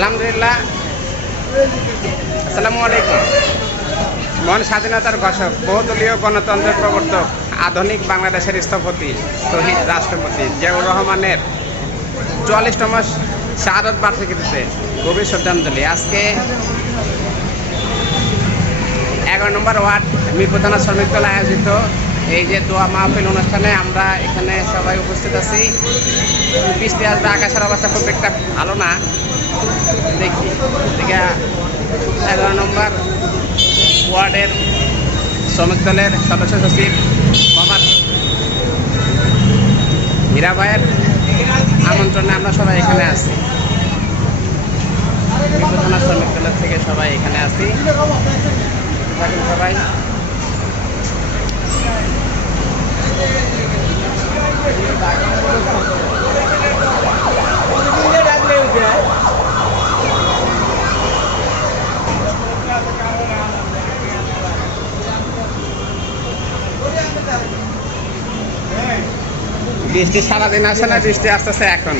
আলহামদুলিল্লাহ। আসসালামু আলাইকুম। মহান স্বাধীনতার ঘোষক বহুদলীয় গণতন্ত্রের প্রবর্তক, আধুনিক বাংলাদেশের স্থপতি, শহীদ রাষ্ট্রপতি জিয়াউর রহমানের চুয়াল্লিশতম শাহাদত বার্ষিকীতে গভীর শ্রদ্ধাঞ্জলি। আজকে এগারো নম্বর ওয়ার্ড মিরপুতানা শ্রমিক দল আয়োজিত এই যে দোয়া মাহফিল অনুষ্ঠানে আমরা এখানে সবাই উপস্থিত আছি। বৃষ্টি আসবে আকাশের অবস্থা খুব একটা ভালো না। এগারো নম্বর ওয়ার্ডের শ্রমিক দলের সদস্য সচিব মোহাম্মদ হীরা ভাইয়ের আমন্ত্রণে আমরা সবাই এখানে আছি। শ্রমিক দলের থেকে সবাই এখানে আছি। সবাই বৃষ্টি সারাদিন আসে না? বৃষ্টি আসতেছে এখন।